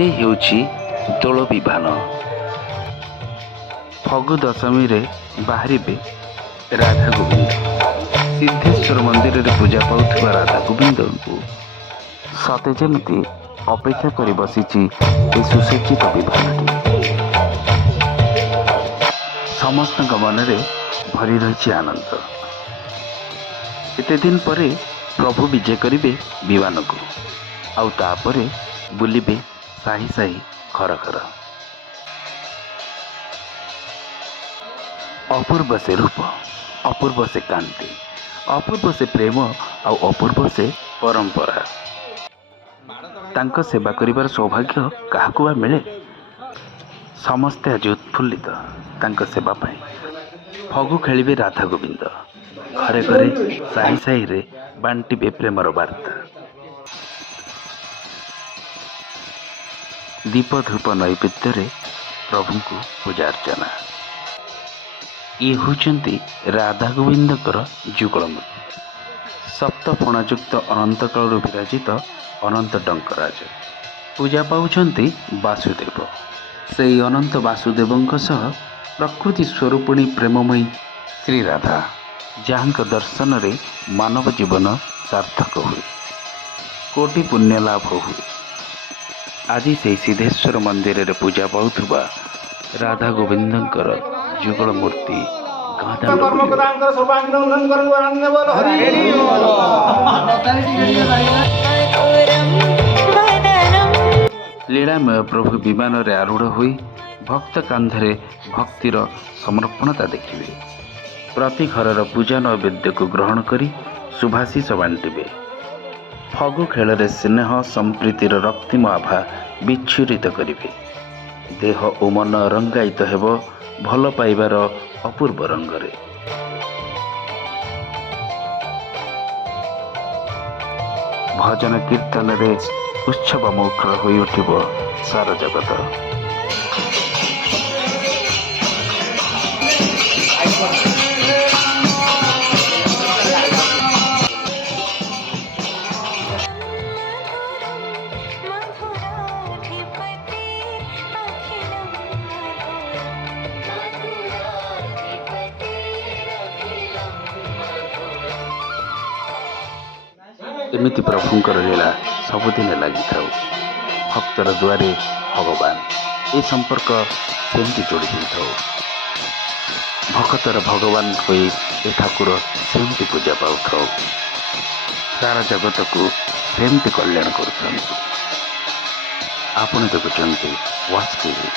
आज हेउछि दोल विभान। फगु दशमी रे बाहरिबे राधा गोविंद। सिद्धेश्वर मंदिर रे पूजा पाउथबा राधा गोविंद को सते जेमती अपेक्षा करी बसिछि ए सुसज्जित विभानटी। समस्त मन रे भरी रही आनंद। एते दिन परे प्रभु विजय करिबे विमान को आउ तापरे बुलिबे साही साही घर घर। अपूर्व से रूप, अपूर्व से कांति, अपूर्व से प्रेम आउ अपूर्व से परंपरा। तांको सेवा करिबार सौभाग्य काहाकु बा मिले। समस्ते आज उत्फुल्लित तांको सेवा पाई। फगु खेलिबे राधा गोविंद। घरे घरे साही साही रे बांटिबे प्रेमर वार्ता। दीप धूप नैवेद्य रे प्रभु को पूजा अर्चना। ये होचंती राधा गोविंदकर जुगल मूर्ति। सप्त फणायुक्त अनंत काल विराजित अनंत डंकराज। पूजा पाउछंती वासुदेव। से अनंत वासुदेवंक सह प्रकृति स्वरूपिणी प्रेममयी श्री राधा, जहाँक दर्शन रे मानव जीवन सार्थक हुए, कोटि पुण्य लाभ हुए। आज से सिद्धेश्वर मंदिर रे पूजा पाउथबा राधा गोविंदंकर जुगल मूर्ति लीलामय प्रभु विमान रे आरूढ़ हुई भक्त कांधरे भक्तिर समर्पणता देखिए। प्रति घर पूजा नैवेद्य को ग्रहण करी सुभाषिष बांटिबे। फगु खेल स्नेह संप्रीतिर रक्तिम आभा विच्छुरित करिवे। देह ओ मन रंगायित हेब भल पाइबार अपूर्व रंगरे। भजन कीर्तन रे उत्सव मुखर होई उठिब सारा जगत। एमिति प्रभुंकर लीला सबुदिन लगी था। भक्तर दुआरे भगवान ए संपर्क सेमती जोड़ी था। भक्तर भगवान हुई ए ठाकुर सेमती पूजा पाऊ। सारा जगत को सेमती कल्याण कर। आपण देखुं वाच टीवी।